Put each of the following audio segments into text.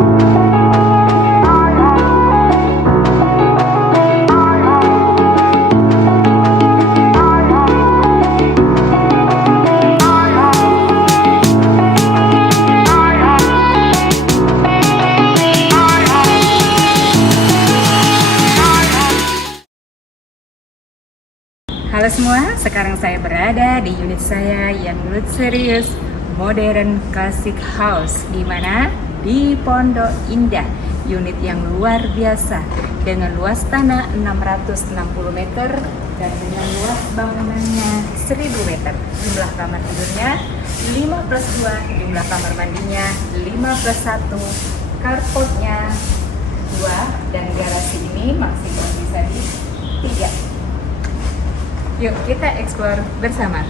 Halo semua, sekarang saya berada di unit saya yang luxurious modern classic house, di mana di Pondok Indah, unit yang luar biasa dengan luas tanah 660 meter dan dengan luas bangunannya 1000 meter. Jumlah kamar tidurnya 5+2, jumlah kamar mandinya 5+1, carportnya 2, dan garasi ini maksimal bisa di 3. Yuk kita explore bersama.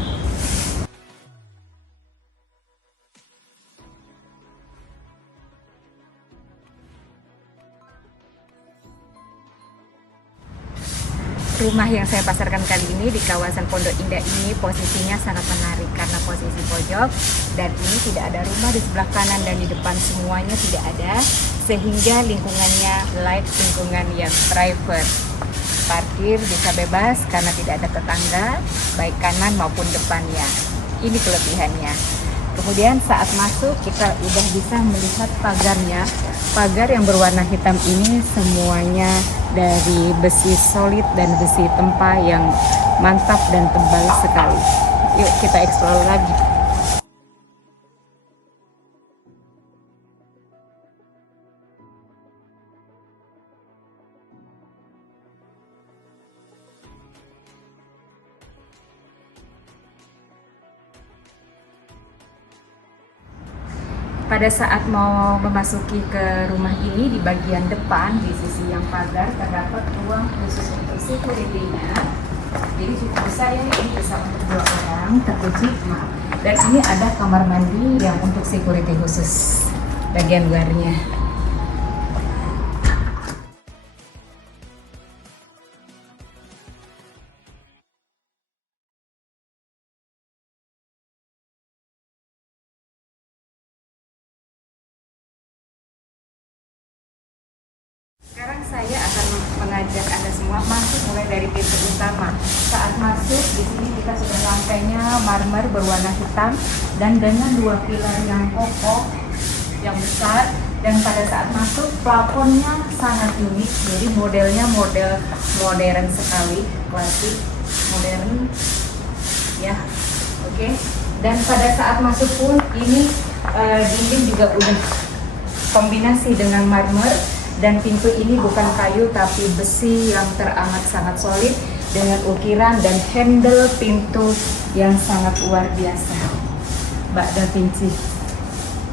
Rumah yang saya pasarkan kali ini di kawasan Pondok Indah ini posisinya sangat menarik karena posisi pojok, dan ini tidak ada rumah di sebelah kanan dan di depan, semuanya tidak ada, sehingga lingkungannya like lingkungan yang private. Parkir bisa bebas karena tidak ada tetangga, baik kanan maupun depannya. Ini kelebihannya. Kemudian saat masuk kita udah bisa melihat pagarnya. Pagar yang berwarna hitam ini semuanya dari besi solid dan besi tempa yang mantap dan tebal sekali. Yuk kita explore lagi. Pada saat mau memasuki ke rumah ini, di bagian depan di sisi yang pagar terdapat ruang khusus untuk security-nya. Jadi cukup besar ya, ini bisa untuk 2 orang, terkunci. Dan ini ada kamar mandi yang untuk security khusus bagian luarnya. Sekarang saya akan mengajak Anda semua masuk mulai dari pintu utama. Saat masuk di sini kita sudah lantainya marmer berwarna hitam dan dengan 2 pilar yang kokoh, yang besar. Dan pada saat masuk plafonnya sangat unik, jadi modelnya model modern sekali, klasik, modern, ya, oke. Dan pada saat masuk pun ini dinding juga udah kombinasi dengan marmer. Dan pintu ini bukan kayu tapi besi yang teramat sangat solid dengan ukiran dan handle pintu yang sangat luar biasa. Mbak Da Vinci.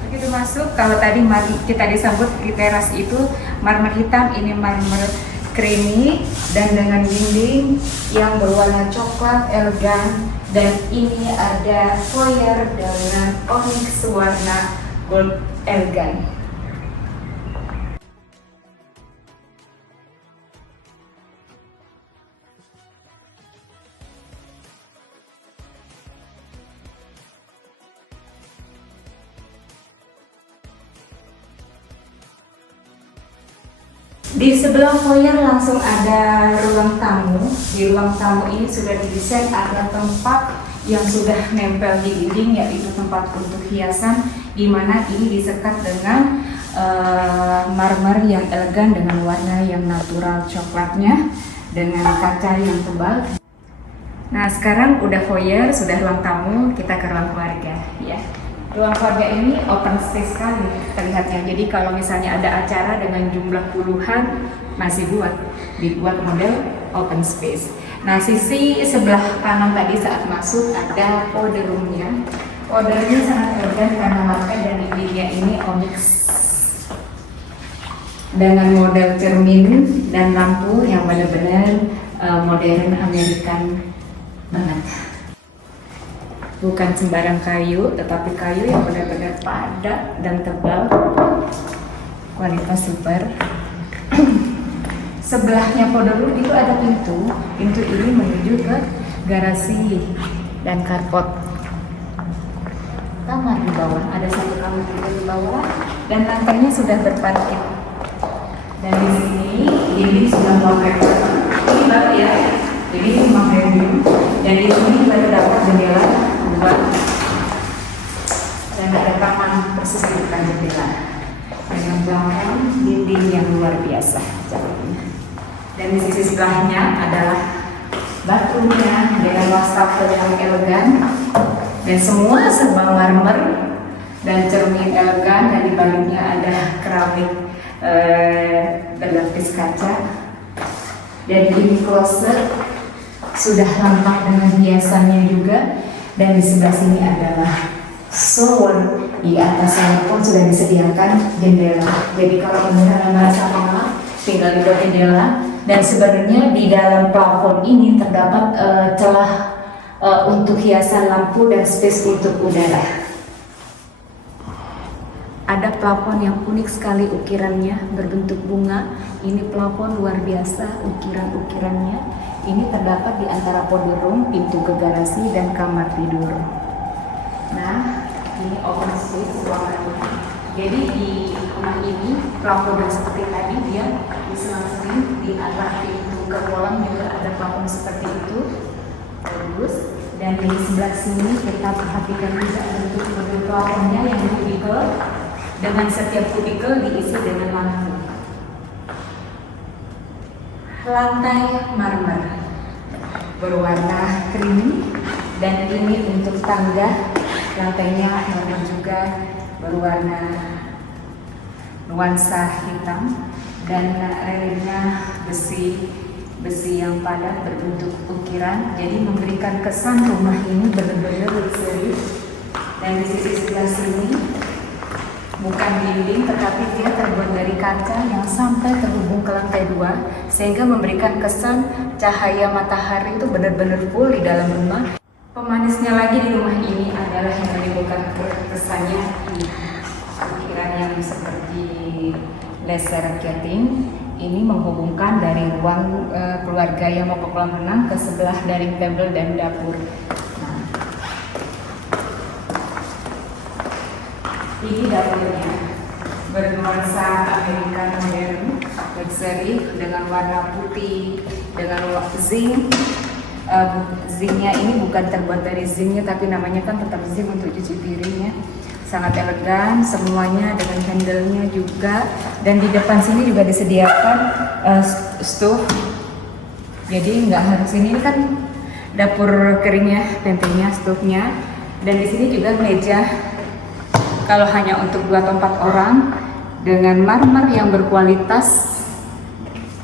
Begitu masuk, kalau tadi kita disambut di teras itu marmer hitam, ini marmer creamy dan dengan dinding yang berwarna coklat elegan, dan ini ada foyer dengan onyx warna gold elegan. Di sebelah foyer langsung ada ruang tamu. Di ruang tamu ini sudah didesain ada tempat yang sudah nempel di dinding, yaitu tempat untuk hiasan, di mana ini disekat dengan marmer yang elegan dengan warna yang natural coklatnya dengan kaca yang tebal. Nah sekarang udah foyer, sudah ruang tamu, kita ke ruang keluarga ya. Ruang keluarga ini open space sekali terlihatnya. Jadi kalau misalnya ada acara dengan jumlah puluhan masih dibuat model open space. Nah sisi sebelah kanan tadi saat masuk ada powder room-nya. Powder-nya sangat elegan karena lantai dan dindingnya ini onyx dengan model cermin dan lampu yang benar-benar modern American banget. Bukan sembarang kayu, tetapi kayu yang benar-benar padat dan tebal, kualitas super. Sebelahnya powder room itu ada pintu ini menuju ke garasi dan carport. Kita kamar di bawah. Ada satu kamar juga di bawah dan lantainya sudah berparkir. Dan di sini dinding sudah pakai ini baru ya. Jadi rumah premium. Dan di sini juga terdapat jendela dua dan ada taman persis di depan jendela dengan bangunan dinding yang luar biasa jauhnya. Dan di sisi sebelahnya adalah bathroomnya dengan wastafel yang elegan dan semua serba marmer dan cermin elegan, dan di baliknya ada keramik berlapis kaca. Dan ini closet sudah lengkap dengan hiasannya juga, dan di sebelah sini adalah shower. Di atas pun sudah disediakan jendela, jadi kalau misalnya merasa panas tinggal di bawah jendela. Dan sebenarnya di dalam plafon ini terdapat celah untuk hiasan lampu dan space untuk udara. Ada plafon yang unik sekali ukirannya berbentuk bunga. Ini plafon luar biasa ukiran-ukirannya. Ini terdapat di antara body room, pintu ke garasi, dan kamar tidur. Nah, ini open space ruangannya. Jadi di rumah ini plafonnya seperti tadi, dia diselang-seling di arah pintu ke kolam juga ada plafon seperti itu. Bagus. Dan di sebelah sini kita perhatikan juga bentuk plafonnya yang kubikel, dengan setiap kubikel diisi dengan lampu. Lantai marmer berwarna krim, dan ini untuk tangga lantainya marmer juga berwarna nuansa hitam, dan relingnya besi yang padat berbentuk ukiran, jadi memberikan kesan rumah ini benar-benar luxury. Dan di sisi sebelah sini bukan dinding, tetapi dia terbuat dari kaca yang sampai terhubung ke lantai 2, sehingga memberikan kesan cahaya matahari itu benar-benar full di dalam rumah. Pemanisnya lagi di rumah ini adalah yang menimbulkan kesannya ukiran yang seperti laser cutting. Ini menghubungkan dari ruang keluarga yang mau ke kolam renang ke sebelah dining table dan dapur. Nah, ini dapurnya bernuansa American modern luxury dengan warna putih dengan zinc. Zinknya ini bukan terbuat dari zinknya, tapi namanya kan tetap zinc untuk cuci piringnya. Sangat elegan semuanya dengan handle-nya juga, dan di depan sini juga disediakan stove. Jadi nggak harus, ini kan dapur keringnya, pentingnya stove-nya. Dan di sini juga meja kalau hanya untuk 2 atau 4 orang dengan marmer yang berkualitas,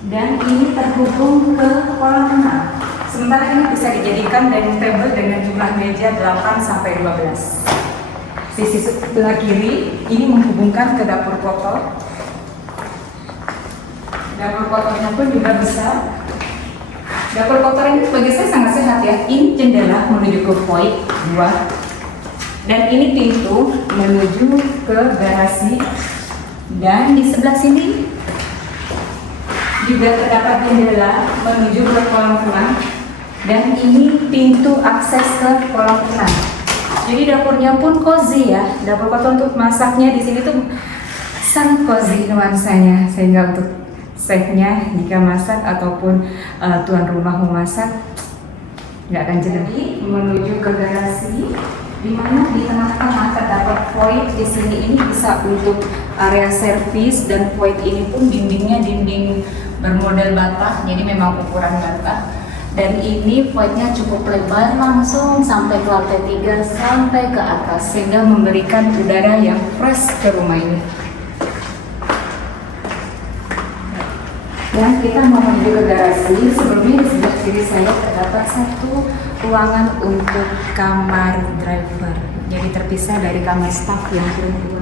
dan ini terhubung ke kolam renang. Sementara ini bisa dijadikan dining table dengan jumlah meja 8 sampai 12. Sisi sebelah kiri ini menghubungkan ke dapur kotor. Dapur kotornya pun juga besar. Dapur kotor ini bagi saya sangat sehat ya. Ini jendela menuju ke void 2, dan ini pintu menuju ke garasi. Dan di sebelah sini juga terdapat jendela menuju ke kolam renang, dan ini pintu akses ke kolam renang. Jadi dapurnya pun cozy ya. Dapur kotor untuk masaknya di sini tuh sangat cozy nuansanya, sehingga untuk chefnya jika masak ataupun tuan rumah memasak nggak akan jenuh. Menuju ke garasi, di mana di tengah-tengah terdapat void. Di sini ini bisa untuk area servis, dan void ini pun dindingnya dinding bermodel bata, jadi memang ukuran bata. Dan ini voidnya cukup lebar langsung sampai ke lantai 3 sampai ke atas, sehingga memberikan udara yang fresh ke rumah ini. Dan kita mau menuju ke garasi. Sebelumnya di sebelah kiri saya terdapat satu ruangan untuk kamar driver, jadi terpisah dari kamar staff yang kedua.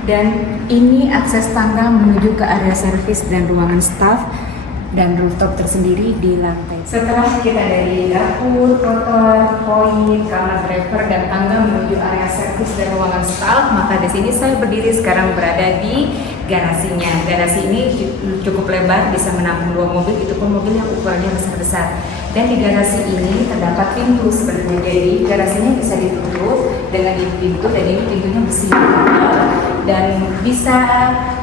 Dan ini akses tangga menuju ke area servis dan ruangan staff, dan rooftop tersendiri di lantai. Setelah kita dari dapur, kotor, void, kamar driver, dan tangga menuju area servis dan ruangan staff, maka di sini saya berdiri sekarang berada di garasinya. Garasi ini cukup lebar, bisa menampung 2 mobil, itu pun mobil yang ukurannya besar-besar. Dan di garasi ini terdapat pintu sebenarnya, jadi garasinya bisa ditutup dengan ini pintu, dan ini pintunya besi dan bisa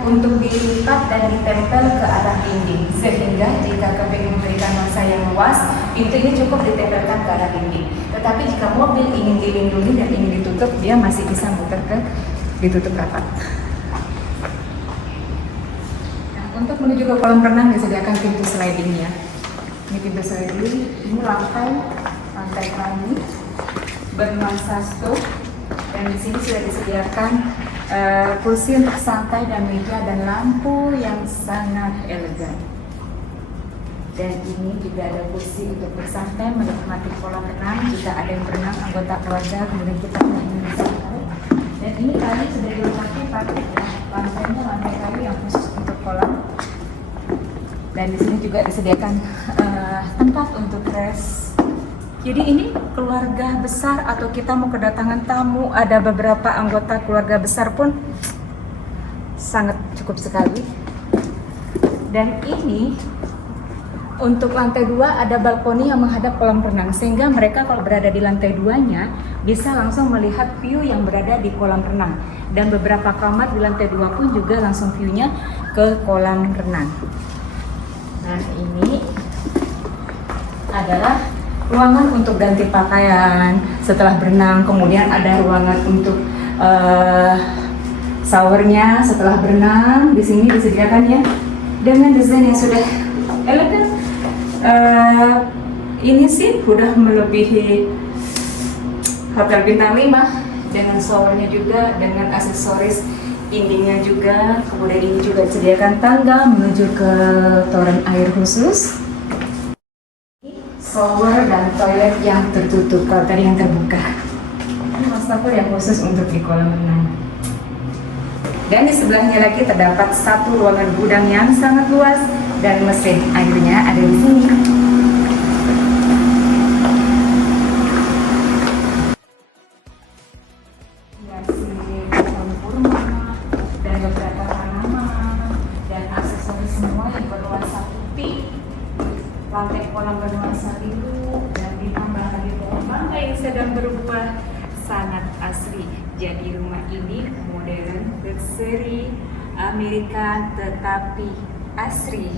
untuk dilipat dan ditempel ke arah dinding, sehingga jika kepingin memberikan nuansa yang luas, pintu ini cukup ditempelkan ke arah dinding. Tetapi jika mobil ingin dilindungi dan ingin ditutup, dia masih bisa muter ke ditutup rapat. Nah, untuk menuju ke kolam renang disediakan pintu slidingnya. Ini pintu sliding, ini lantai keramik bernuansa stove, dan di sini sudah disediakan kursi untuk santai dan meja dan lampu yang sangat elegan. Dan ini juga ada kursi untuk bersantai menikmati kolam renang. Jika ada yang berenang anggota keluarga, kemudian kita ingin bersantai. Dan ini kali sudah dilengkapi pakai lantainya lantai kayu yang khusus untuk kolam. Dan di sini juga disediakan tempat untuk rest. Jadi ini keluarga besar atau kita mau kedatangan tamu, ada beberapa anggota keluarga besar pun sangat cukup sekali. Dan ini untuk lantai 2 ada balkoni yang menghadap kolam renang, sehingga mereka kalau berada di lantai 2-nya bisa langsung melihat view yang berada di kolam renang. Dan beberapa kamar di lantai 2 pun juga langsung view-nya ke kolam renang. Nah, ini adalah ruangan untuk ganti pakaian setelah berenang, kemudian ada ruangan untuk showernya setelah berenang. Di sini disediakan ya dengan desain yang sudah elegan. Ini sih udah melebihi hotel bintang 5 dengan showernya juga, dengan aksesoris dindingnya juga. Kemudian ini juga disediakan tangga menuju ke toren air khusus, shower dan toilet yang tertutup. Kalau tadi yang terbuka, ini wastafel yang khusus untuk di kolam renang. Dan di sebelahnya lagi terdapat satu ruangan gudang yang sangat luas dan mesin airnya ada di sini. Pohon kurma dan beberapa tanaman dan aksesoris semua yang bernuansa putih. Lantai kolam bernuansa biru dan ditambah lagi pohon mangga yang sedang berbuah, sangat asri. Jadi rumah ini modern, luxury, Amerika tetapi asri.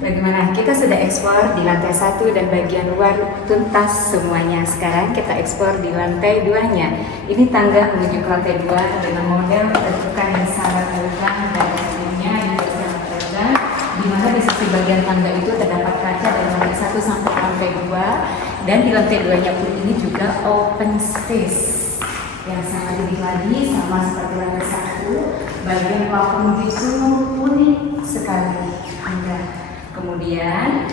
Bagaimana? Kita sudah eksplor di lantai 1 dan bagian luar tuntas semuanya. Sekarang kita eksplor di lantai 2-nya. Ini tangga menuju ke lantai 2 dengan model bentukan yang sangat elegan dan hasilnya juga sangat elegan. Di mana di sisi bagian tangga itu terdapat kaca dari lantai 1 sampai lantai 2, dan di lantai 2-nya pun ini juga open space yang sangat dinikmati sama seperti lantai 1. Bagian plafon justru unik sekali. Kemudian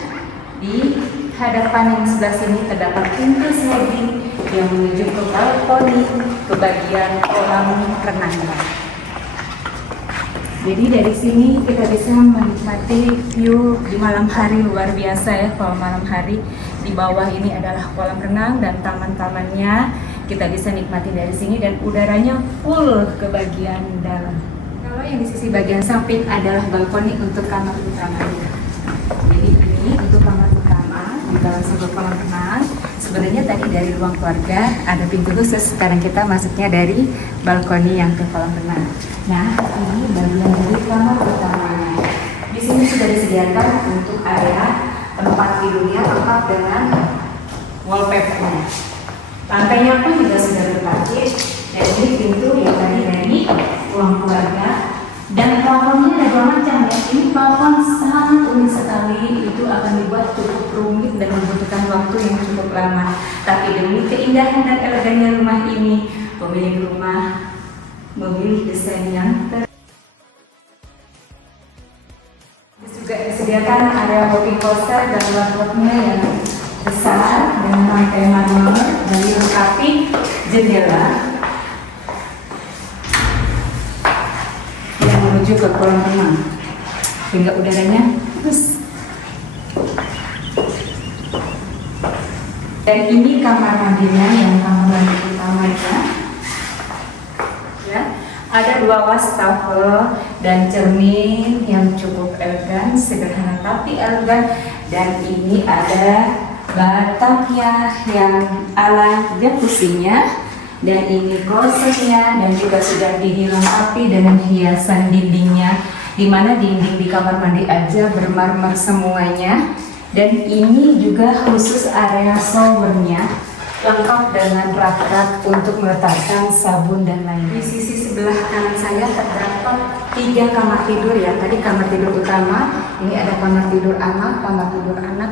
di hadapan yang sebelah sini terdapat pintu sliding yang menuju ke balkoni ke bagian kolam renangnya. Jadi dari sini kita bisa menikmati view di malam hari luar biasa ya. Kalau malam hari di bawah ini adalah kolam renang dan taman-tamannya kita bisa nikmati dari sini, dan udaranya full ke bagian dalam. Kalau yang di sisi bagian samping adalah balkoni untuk kamar utamanya. Jadi ini untuk kamar utama di dalam sebuah kolam renang. Sebenarnya tadi dari ruang keluarga ada pintu khusus, sekarang kita masuknya dari balkoni yang ke kolam renang. Nah, ini bagian dari kamar utamanya. Di sini sudah disediakan untuk area tempat tidurnya lengkap dengan wallpapernya. Lantainya pun juga sudah berpakis, dan ini pintu yang tadi dari ruang keluarga. Dan plafonnya ada dua macam ya. Ini plafon sangat unik sekali, itu akan dibuat cukup rumit dan membutuhkan waktu yang cukup lama. Tapi demi keindahan dan elegannya rumah ini, pemilik rumah memilih desain yang juga disediakan area walking coaster dan wardrobe-nya yang besar dengan lantai marmer dan dilengkapi jendela yang menuju ke kolam renang sehingga udaranya bagus. Dan ini kamar mandinya yang kamar mandi utamanya. Ya, ada 2 wastafel dan cermin yang cukup elegan, sederhana tapi elegan. Dan ini ada batapnya yang ala jacuzzinya, dan ini klosetnya, dan juga sudah dilengkapi dengan hiasan dindingnya, di mana dinding di kamar mandi aja bermarmer semuanya. Dan ini juga khusus area showernya, lengkap dengan rak-rak untuk meletakkan sabun dan lain-lain. Di sisi sebelah kanan saya terdapat 3 kamar tidur ya. Tadi kamar tidur utama, ini ada kamar tidur anak,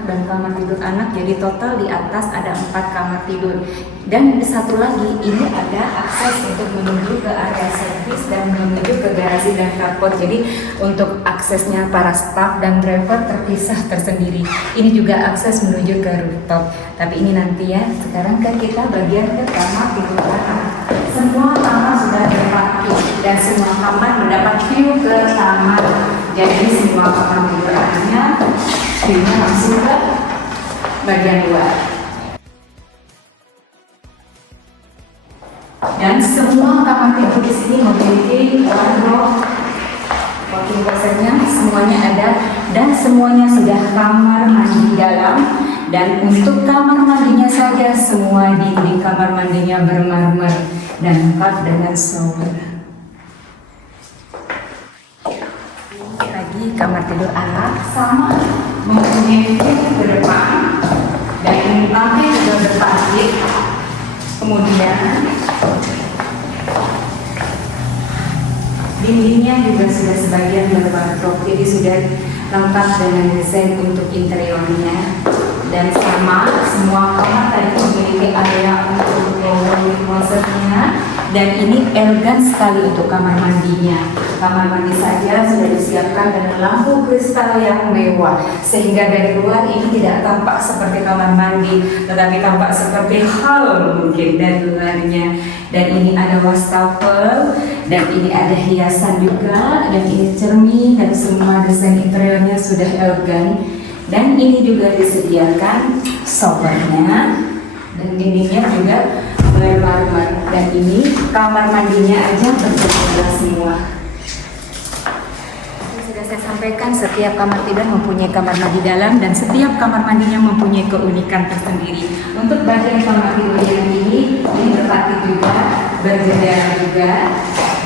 dan kamar tidur anak. Jadi total di atas ada 4 kamar tidur. Dan satu lagi, ini ada akses untuk menuju ke area servis dan menuju ke garasi dan carport. Jadi untuk aksesnya para staff dan driver terpisah tersendiri. Ini juga akses menuju ke rooftop. Tapi ini nanti ya. Sekarang kan kita bagian ke kamar tidur anak. Semua kamar sudah terpakis dan semua kamar mendapat view ke taman. Jadi semua kamar tidur anaknya view-nya langsung ke bagian luar. Dan semua kamar tidur di sini memiliki wardrobe, walking closet-nya semuanya ada, dan semuanya sudah kamar mandi dalam. Dan untuk kamar mandinya saja semua dinding kamar mandinya bermarmer dan lengkap dengan shower. Ini lagi kamar tidur anak, sama mempunyai view ke depan, dan ini lantai juga berpasir. Kemudian dindingnya juga sudah sebagian berwardrobe, jadi sudah lengkap dengan desain untuk interiornya. Dan sama semua kamar tadi memiliki area untuk walk-in closet-nya, dan ini elegan sekali untuk kamar mandinya. Kamar mandi saja sudah disiapkan dengan lampu kristal yang mewah, sehingga dari luar ini tidak tampak seperti kamar mandi, tetapi tampak seperti hall mungkin dari luarnya. Dan ini ada wastafel, dan ini ada hiasan juga, dan ini cermin, dan semua desain interiornya sudah elegan. Dan ini juga disediakan showernya, dan dindingnya juga bermarmer. Dan ini kamar mandinya aja berjendela semua. Sudah saya sampaikan, setiap kamar tidur mempunyai kamar mandi dalam, dan setiap kamar mandinya mempunyai keunikan tersendiri. Untuk bagian kamar tidur yang ini berpakit juga, berjendela juga,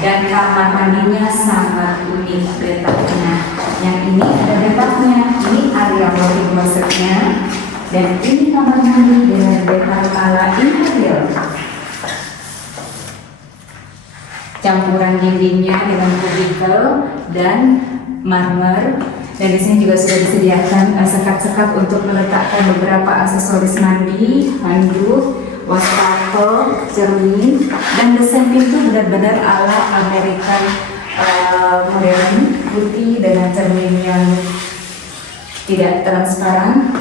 dan kamar mandinya sangat unik letaknya. Yang ini ada dapatnya, ini walk-in closetnya. Dan ini kamar mandi dengan detail ala interior. Campuran dindingnya dengan kubikel dan marmer. Dan di sini juga sudah disediakan sekat-sekat untuk meletakkan beberapa aksesoris mandi, handuk, wastafel, cermin, dan desain pintu benar-benar ala American modern, putih dengan cermin yang tidak transparan.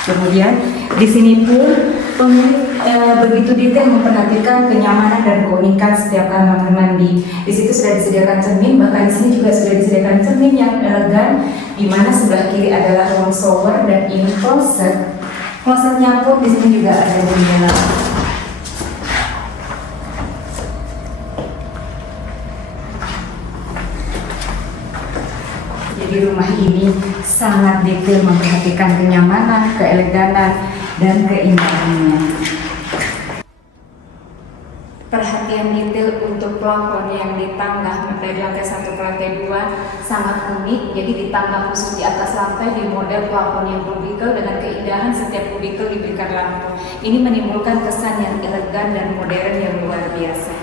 Kemudian di sini pun pemilik begitu detail memperhatikan kenyamanan dan keunikan setiap kamar mandi. Di situ sudah disediakan cermin, bahkan di sini juga sudah disediakan cermin yang elegan, di mana sebelah kiri adalah ruang shower dan ini closet. Closetnya pun di sini juga ada jendela. Jadi rumah ini sangat detail memperhatikan kenyamanan, keeleganan, dan keindahannya. Perhatian detail untuk plafon yang di tangga dari lantai 1 ke lantai 2 sangat unik. Jadi di tangga khusus di atas lantai di model plafon yang kubikel dengan keindahan setiap kubikel diberikan lampu. Ini menimbulkan kesan yang elegan dan modern yang luar biasa.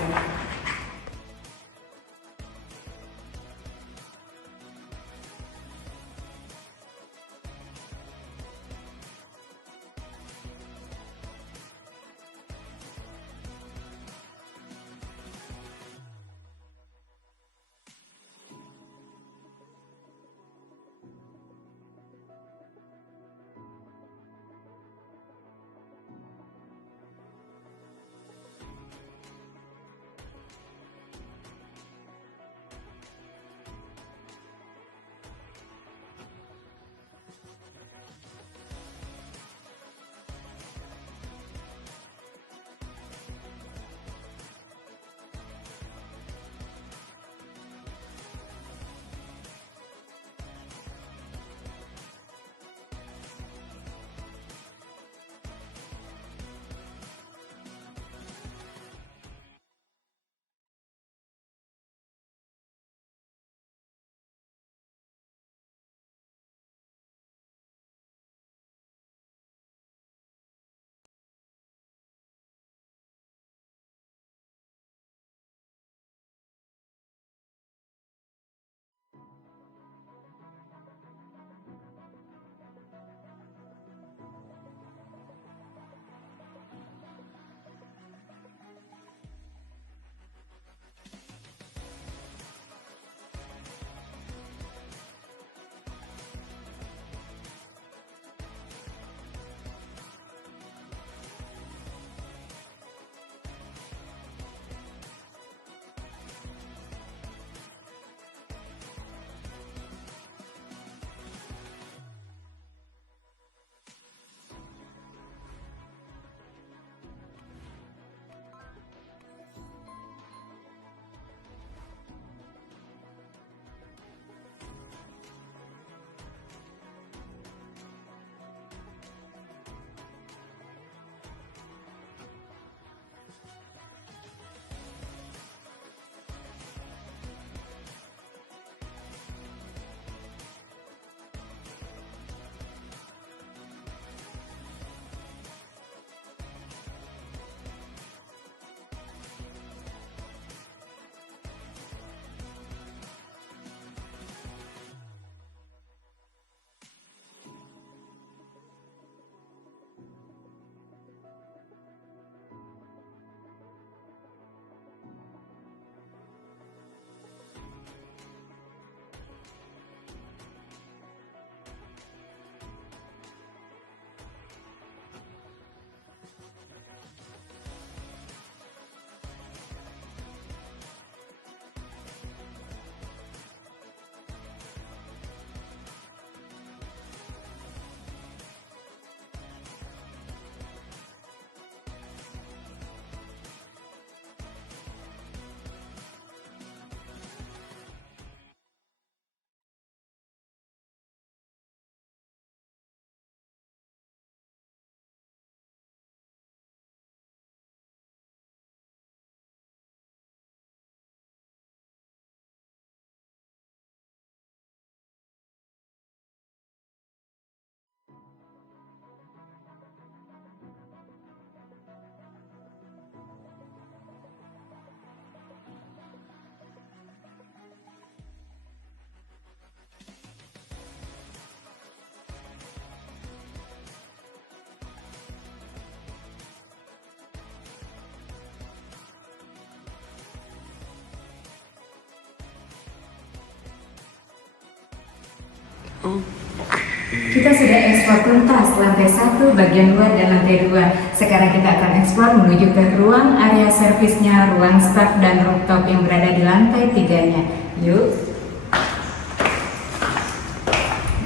Kita sudah eksplor tuntas lantai 1, bagian luar dan lantai 2. Sekarang kita akan eksplor menuju ke ruang area servisnya, ruang staff dan rooftop yang berada di lantai 3-nya. Yuk.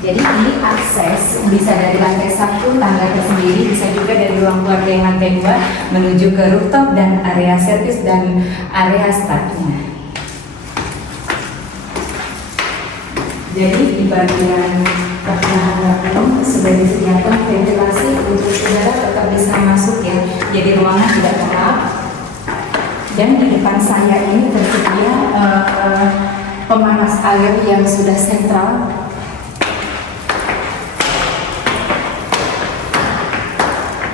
Jadi ini akses bisa dari lantai 1 tangga tersendiri, bisa juga dari ruang keluarga yang lantai 2 menuju ke rooftop dan area servis dan area staffnya. Jadi di bagian pertahanan sudah disediakan ventilasi untuk udara tetap bisa masuk ya. Jadi ruangan tidak pengap. Dan di depan saya ini tersedia pemanas air yang sudah sentral.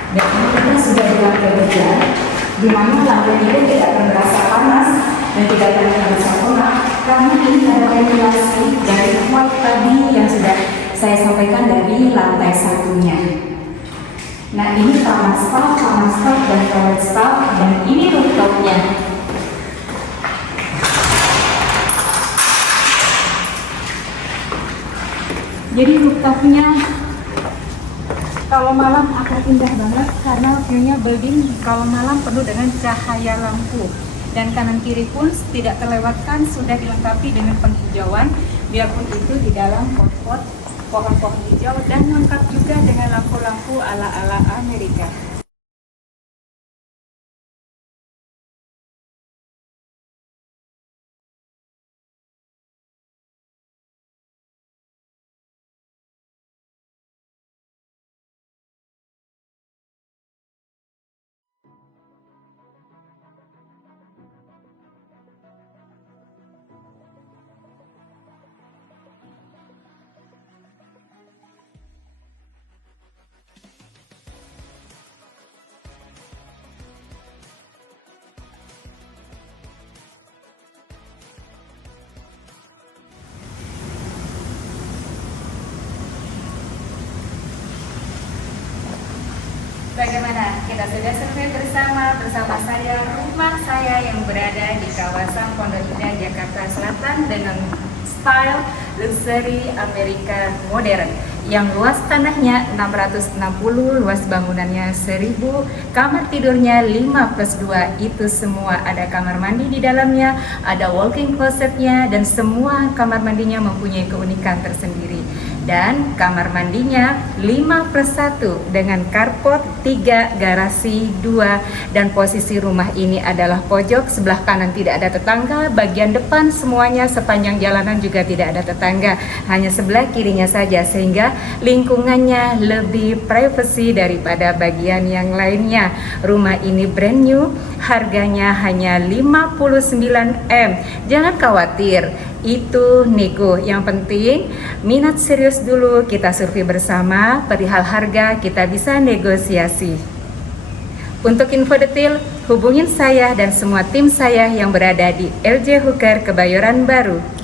Dan ini kita sudah di lantai 3, di mana lantai ini tidak akan merasa panas dan tidak akan merasa pengap karena ini ada ventilasi dari white tadi yang sudah saya sampaikan dari lantai 1-nya. Nah ini kamar staff dan toilet staff, dan ini rooftopnya. Jadi rooftopnya kalau malam akan indah banget karena view-nya building kalau malam penuh dengan cahaya lampu. Dan kanan kiri pun tidak terlewatkan, sudah dilengkapi dengan penghijauan, biarpun itu di dalam pot-pot pohon-pohon hijau, dan lengkap juga dengan lampu-lampu ala-ala Amerika. Bagaimana? Kita sudah survei bersama saya, rumah saya yang berada di kawasan Pondok Indah, Jakarta Selatan dengan style luxury Amerika modern. Yang luas tanahnya 660, luas bangunannya 1000, kamar tidurnya 5+2, itu semua ada kamar mandi di dalamnya, ada walk-in closetnya, dan semua kamar mandinya mempunyai keunikan tersendiri. Dan kamar mandinya 5+1 dengan carport 3, garasi 2, dan posisi rumah ini adalah pojok, sebelah kanan tidak ada tetangga, bagian depan semuanya sepanjang jalanan juga tidak ada tetangga, hanya sebelah kirinya saja, sehingga lingkungannya lebih privacy daripada bagian yang lainnya. Rumah ini brand new, harganya hanya 59 M. Jangan khawatir, itu nego. Yang penting minat serius dulu, kita survei bersama, perihal harga kita bisa negosiasi. Untuk info detail, hubungin saya dan semua tim saya yang berada di LJ Hooker Kebayoran Baru.